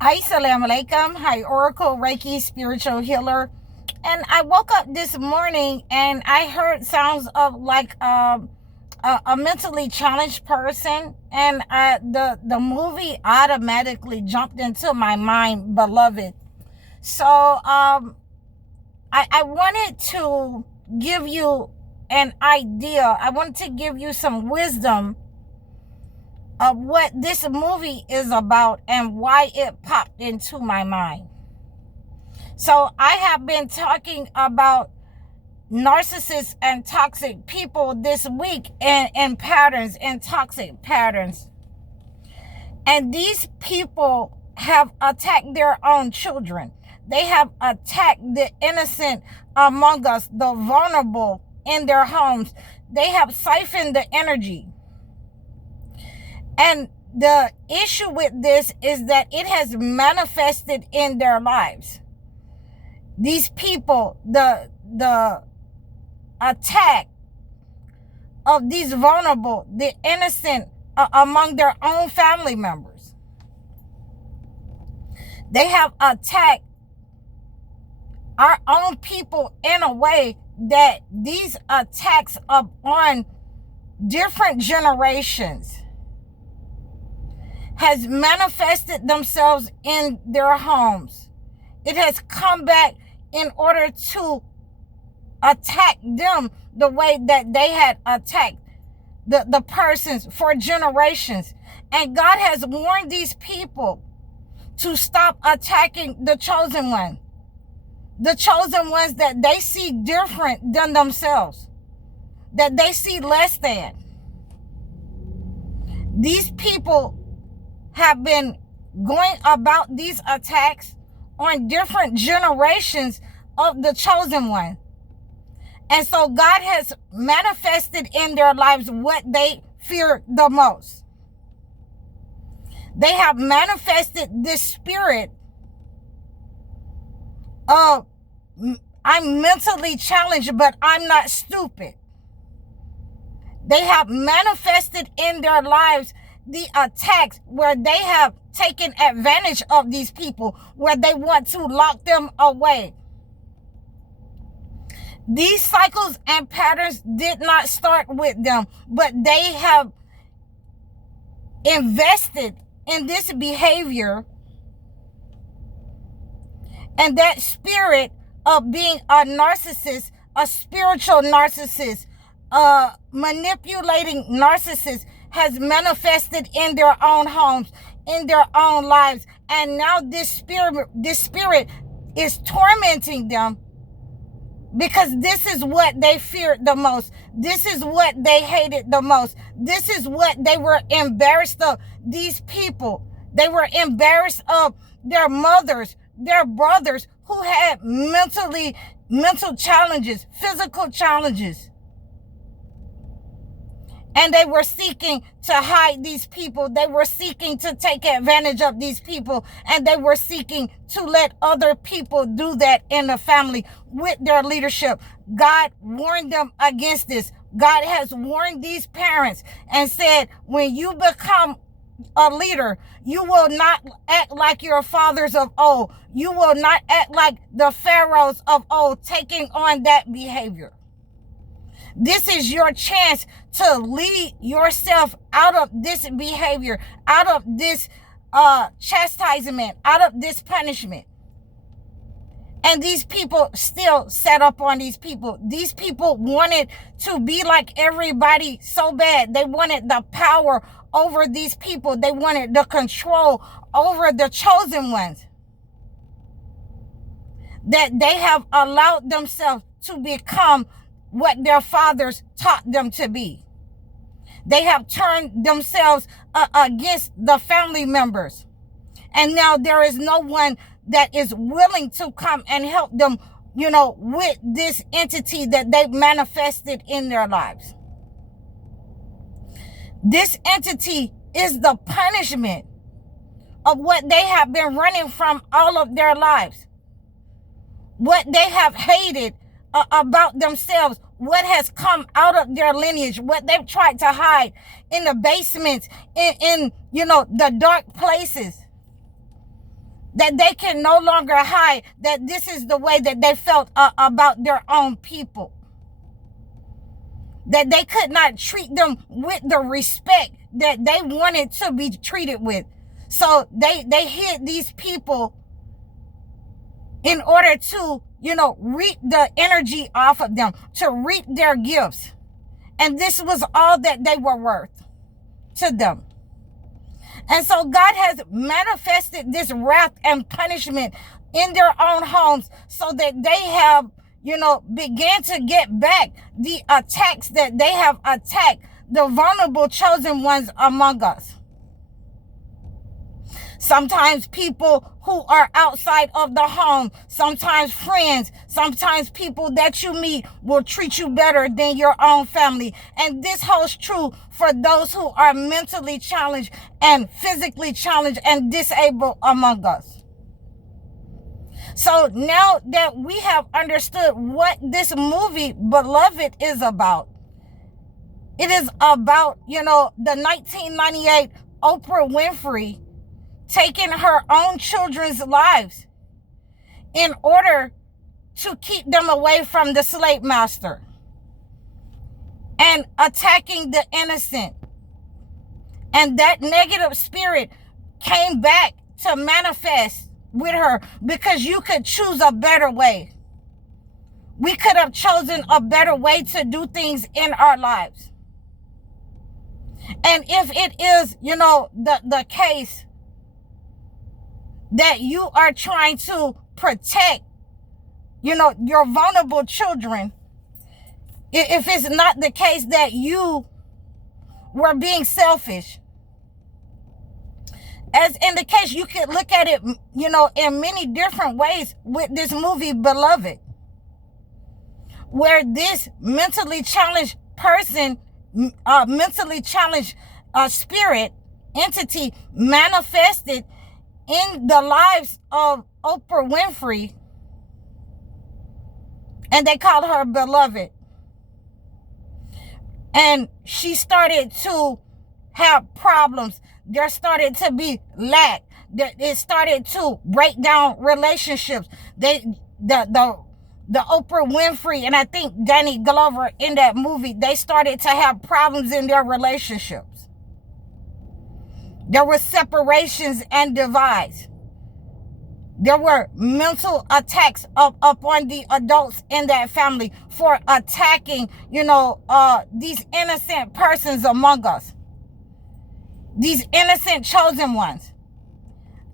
Assalamu alaikum. Hi, Oracle Reiki spiritual healer. And I woke up this morning and I heard sounds of like a mentally challenged person, and the movie automatically jumped into my mind, Beloved. So I wanted to give you an idea. I wanted to give you some wisdom of what this movie is about and why it popped into my mind. So I have been talking about narcissists and toxic people this week, and patterns and toxic patterns. And these people have attacked their own children. They have attacked the innocent among us, the vulnerable in their homes. They have siphoned the energy. And the issue with this is that it has manifested in their lives. These people, the attack of these vulnerable, the innocent among their own family members. They have attacked our own people in a way that these attacks upon different generations has manifested themselves in their homes. It has come back in order to attack them the way that they had attacked the persons for generations. And God has warned these people to stop attacking the chosen one. The chosen ones that they see different than themselves, that they see less than. These people have been going about these attacks on different generations of the chosen one. And so God has manifested in their lives what they fear the most. They have manifested this spirit of, I'm mentally challenged, but I'm not stupid. They have manifested in their lives the attacks where they have taken advantage of these people, where they want to lock them away. These cycles and patterns did not start with them, but they have invested in this behavior and that spirit of being a narcissist, a spiritual narcissist, a manipulating narcissist has manifested in their own homes, in their own lives. And now this spirit is tormenting them because this is what they feared the most. This is what they hated the most. This is what they were embarrassed of. These people, they were embarrassed of their mothers, their brothers who had mental challenges, physical challenges. And they were seeking to hide these people. They were seeking to take advantage of these people. And they were seeking to let other people do that in the family with their leadership. God warned them against this. God has warned these parents and said, when you become a leader, you will not act like your fathers of old. You will not act like the pharaohs of old, taking on that behavior. This is your chance to lead yourself out of this behavior, out of this chastisement, out of this punishment. And these people still set up on these people. These people wanted to be like everybody so bad. They wanted the power over these people. They wanted the control over the chosen ones. That they have allowed themselves to become what their fathers taught them to be. They have turned themselves against the family members. And now there is no one that is willing to come and help them, with this entity that they've manifested in their lives. This entity is the punishment of what they have been running from all of their lives. What they have hated about themselves, what has come out of their lineage, what they've tried to hide in the basements, in the dark places. that they can no longer hide that this is the way that they felt about their own people. That they could not treat them with the respect that they wanted to be treated with. So they hid these people in order to, reap the energy off of them, to reap their gifts. And this was all that they were worth to them. And so God has manifested this wrath and punishment in their own homes so that they have, began to get back the attacks that they have attacked the vulnerable chosen ones among us. Sometimes people who are outside of the home, sometimes friends, sometimes people that you meet will treat you better than your own family. And this holds true for those who are mentally challenged and physically challenged and disabled among us. So now that we have understood what this movie, Beloved, is about, it is about, the 1998 Oprah Winfrey taking her own children's lives in order to keep them away from the slave master and attacking the innocent. And that negative spirit came back to manifest with her because you could choose a better way. We could have chosen a better way to do things in our lives. And if it is, the case that you are trying to protect, your vulnerable children, if it's not the case that you were being selfish, as in the case, you could look at it, in many different ways with this movie, Beloved, where this mentally challenged person, mentally challenged spirit, entity manifested in the lives of Oprah Winfrey, and they called her Beloved. And she started to have problems. There started to be lack. It started to break down relationships. The Oprah Winfrey and I think Danny Glover in that movie, they started to have problems in their relationships. There were separations and divides. There were mental attacks upon the adults in that family for attacking, these innocent persons among us. These innocent chosen ones.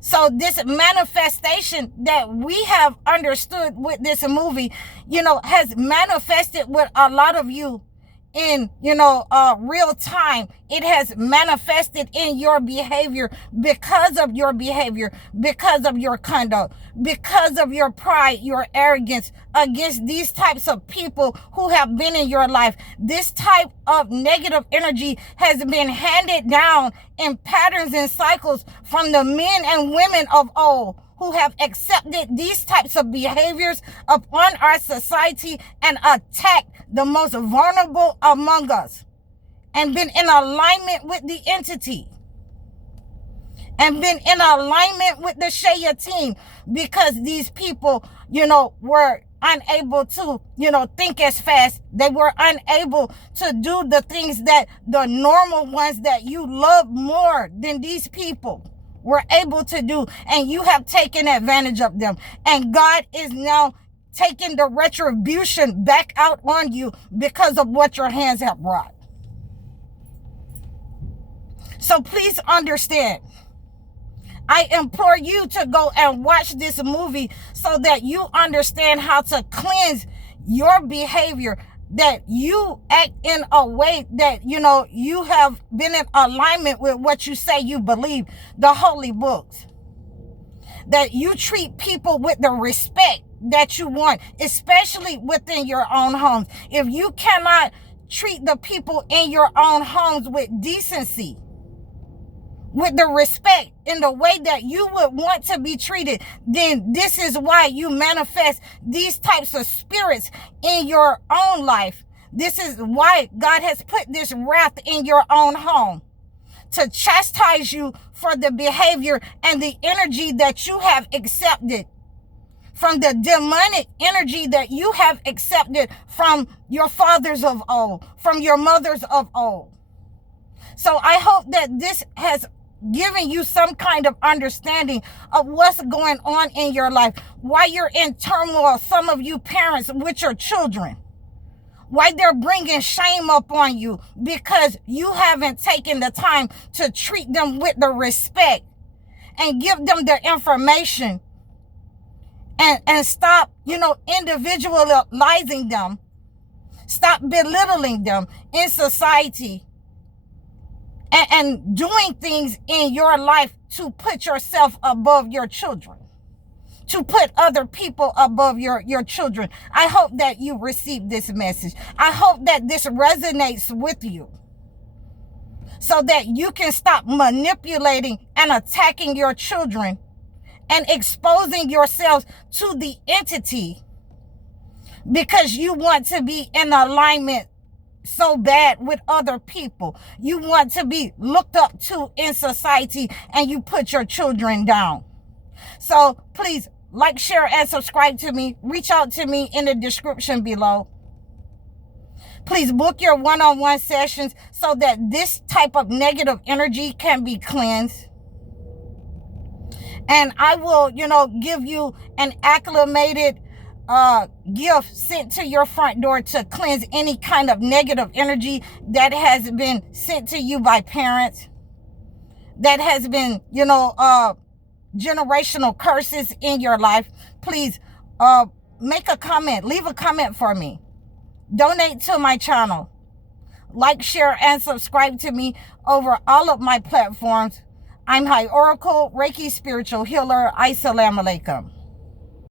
So this manifestation that we have understood with this movie, has manifested with a lot of you in, real time. It has manifested in your behavior because of your behavior, because of your conduct, because of your pride, your arrogance against these types of people who have been in your life. This type of negative energy has been handed down in patterns and cycles from the men and women of old, who have accepted these types of behaviors upon our society and attacked the most vulnerable among us and been in alignment with the entity and been in alignment with the Shayateen, because these people, were unable to, think as fast. They were unable to do the things that the normal ones that you love more than these people were able to do, and you have taken advantage of them. And God is now taking the retribution back out on you because of what your hands have brought. So please understand, I implore you to go and watch this movie so that you understand how to cleanse your behavior, that you act in a way that, you have been in alignment with what you say you believe, the holy books. That you treat people with the respect that you want, especially within your own homes. If you cannot treat the people in your own homes with decency, with the respect in the way that you would want to be treated, then this is why you manifest these types of spirits in your own life. This is why God has put this wrath in your own home, to chastise you for the behavior and the energy that you have accepted, from the demonic energy that you have accepted from your fathers of old, from your mothers of old. So I hope that this has given you some kind of understanding of what's going on in your life, why you're in turmoil, some of you parents with your children, why they're bringing shame up on you because you haven't taken the time to treat them with the respect and give them the information and stop, individualizing them, stop belittling them in society, and doing things in your life to put yourself above your children, to put other people above your children. I hope that you receive this message. I hope that this resonates with you so that you can stop manipulating and attacking your children and exposing yourselves to the entity because you want to be in alignment so bad with other people. You want to be looked up to in society and you put your children down. So please like, share, and subscribe to me. Reach out to me in the description below. Please book your one-on-one sessions so that this type of negative energy can be cleansed. And I will, give you an acclimated gift sent to your front door to cleanse any kind of negative energy that has been sent to you by parents, that has been, generational curses in your life. Please make a comment, leave a comment for me, donate to my channel, like, share, and subscribe to me over all of my platforms. I'm High Oracle, Reiki Spiritual Healer. Assalamu alaikum.